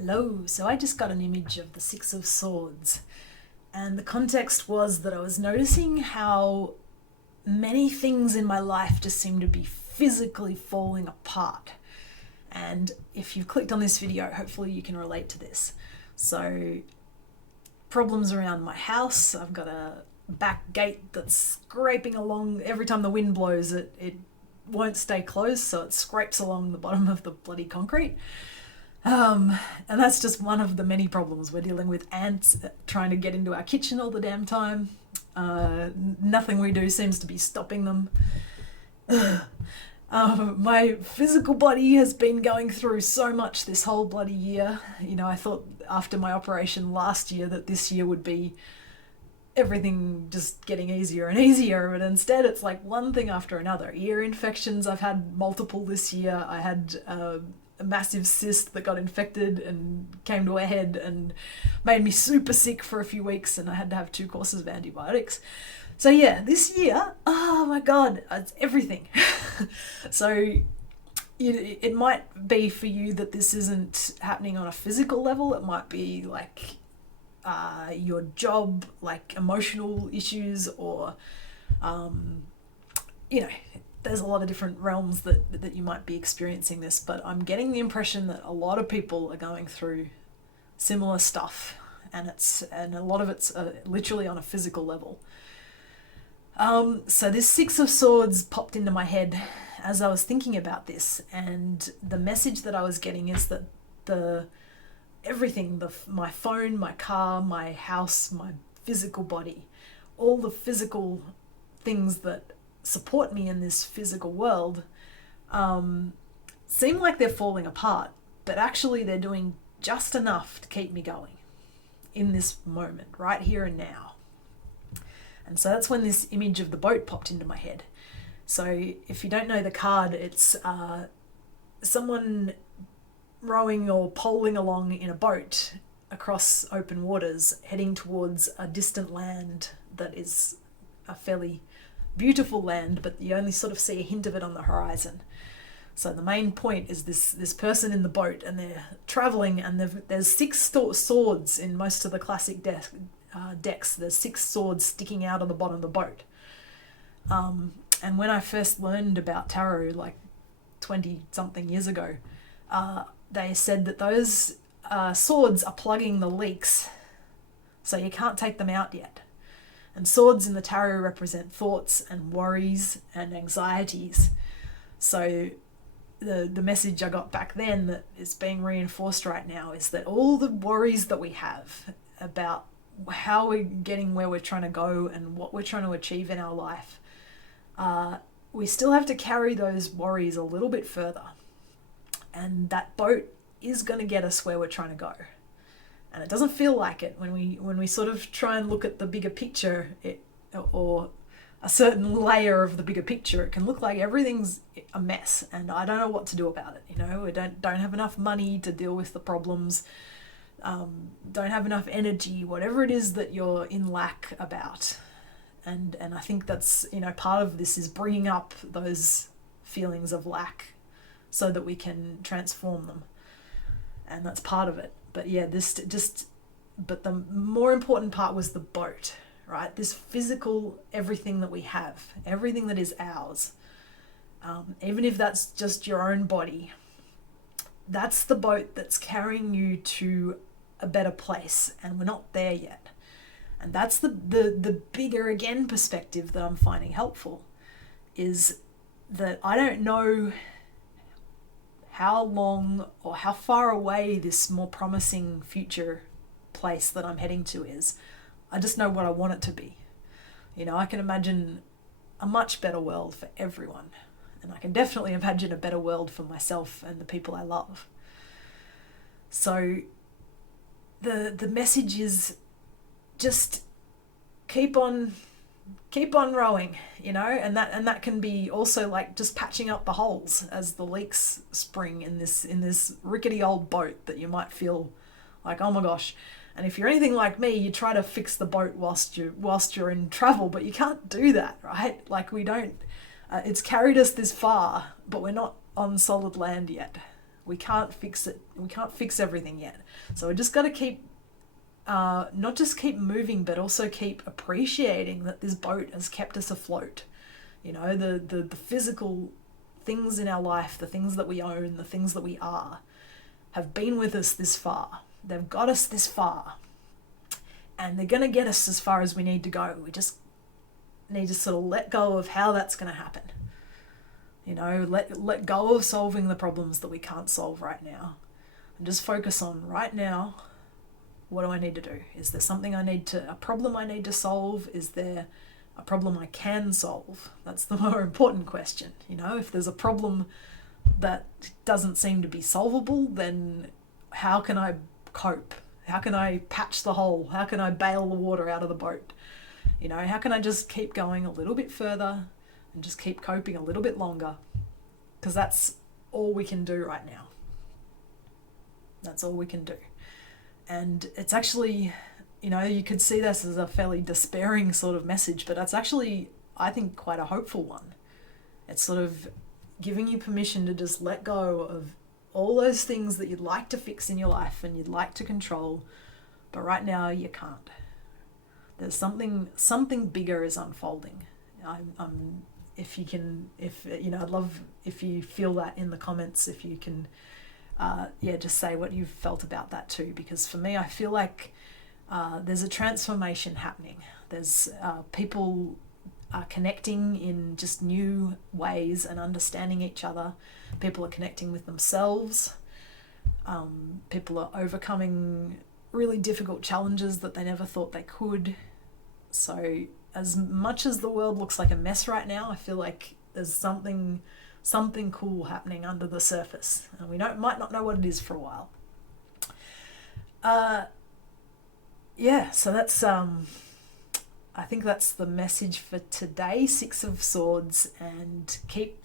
Hello, so I just got an image of the Six of Swords, and the context was that I was noticing how many things in my life just seem to be physically falling apart. And if you've clicked on this video, hopefully you can relate to this. So, problems around my house. I've got a back gate that's scraping along every time the wind blows. It won't stay closed, so it scrapes along the bottom of the bloody concrete. And that's just one of the many problems. We're dealing with ants trying to get into our kitchen all the damn time. Nothing we do seems to be stopping them. My physical body has been going through so much this whole bloody year. You know, I thought after my operation last year that this year would be everything just getting easier and easier, but instead it's like one thing after another. Ear infections, I've had multiple this year. I had a massive cyst that got infected and came to a head and made me super sick for a few weeks, and I had to have 2 courses of antibiotics. So yeah, this year, oh my god, it's everything. So it might be for you that this isn't happening on a physical level. It might be like your job, like emotional issues, or you know, there's a lot of different realms that you might be experiencing this, but I'm getting the impression that a lot of people are going through similar stuff, and a lot of it's literally on a physical level. So this Six of Swords popped into my head as I was thinking about this, and the message that I was getting is that my phone, my car, my house, my physical body, all the physical things that support me in this physical world seem like they're falling apart, but actually they're doing just enough to keep me going in this moment, right here and now. And so that's when this image of the boat popped into my head. So if you don't know the card, it's someone rowing or poling along in a boat across open waters, heading towards a distant land that is a fairly beautiful land, but you only sort of see a hint of it on the horizon. So the main point is this person in the boat, and they're traveling, and there's 6 swords in most of the classic decks. There's 6 swords sticking out of the bottom of the boat. And when I first learned about tarot, like 20 something years ago, they said that those swords are plugging the leaks, so you can't take them out yet. And swords in the tarot represent thoughts and worries and anxieties. So the message I got back then that is being reinforced right now is that all the worries that we have about how we're getting where we're trying to go and what we're trying to achieve in our life, we still have to carry those worries a little bit further. And that boat is going to get us where we're trying to go. And it doesn't feel like it when we sort of try and look at the bigger picture, or a certain layer of the bigger picture. It can look like everything's a mess, and I don't know what to do about it. You know, we don't have enough money to deal with the problems, don't have enough energy, whatever it is that you're in lack about. And I think that's, you know, part of this is bringing up those feelings of lack so that we can transform them, and that's part of it. But yeah, but the more important part was the boat, right? This physical, everything that we have, everything that is ours, even if that's just your own body, that's the boat that's carrying you to a better place, and we're not there yet. And that's the bigger again perspective that I'm finding helpful, is that I don't know how long or how far away this more promising future place that I'm heading to is. I just know what I want it to be. You know, I can imagine a much better world for everyone, and I can definitely imagine a better world for myself and the people I love. So the message is just keep on rowing, you know, and that can be also like just patching up the holes as the leaks spring in this rickety old boat that you might feel like, oh my gosh. And if you're anything like me, you try to fix the boat whilst you're in travel, but you can't do that, right? Like it's carried us this far, but we're not on solid land yet. We can't fix it. We can't fix everything yet. So we just got to keep, not just keep moving, but also keep appreciating that this boat has kept us afloat. You know, the physical things in our life, the things that we own, the things that we are, have been with us this far. They've got us this far. And they're going to get us as far as we need to go. We just need to sort of let go of how that's going to happen. You know, let go of solving the problems that we can't solve right now. And just focus on right now, what do I need to do? Is there something a problem I need to solve? Is there a problem I can solve? That's the more important question. You know, if there's a problem that doesn't seem to be solvable, then how can I cope? How can I patch the hole? How can I bail the water out of the boat? You know, how can I just keep going a little bit further and just keep coping a little bit longer? Because that's all we can do right now. That's all we can do. And it's actually, you know, you could see this as a fairly despairing sort of message, but it's actually, I think, quite a hopeful one. It's sort of giving you permission to just let go of all those things that you'd like to fix in your life and you'd like to control, but right now you can't. There's something bigger is unfolding. I'd love if you feel that in the comments, if you can, just say what you've felt about that too, because for me, I feel like there's a transformation happening. There's people are connecting in just new ways and understanding each other. People are connecting with themselves. People are overcoming really difficult challenges that they never thought they could. So as much as the world looks like a mess right now, I feel like there's something cool happening under the surface, and we might not know what it is for a while. So that's I think that's the message for today. 6 of Swords, and keep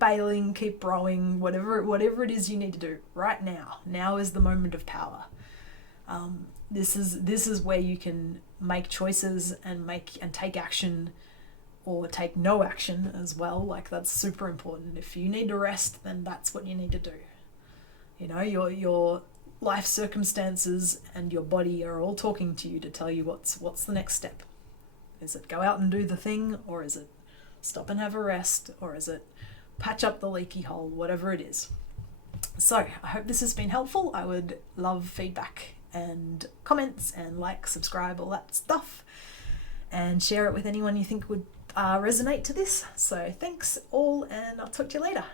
bailing, keep rowing, whatever it is you need to do right now. Now is the moment of power. This is where you can make choices and take action, or take no action as well. Like, that's super important. If you need to rest, then that's what you need to do. You know, your life circumstances and your body are all talking to you to tell you what's the next step. Is it go out and do the thing, or is it stop and have a rest, or is it patch up the leaky hole? Whatever it is. So I hope this has been helpful. I would love feedback and comments and subscribe, all that stuff, and share it with anyone you think would resonate to this. So thanks all, and I'll talk to you later.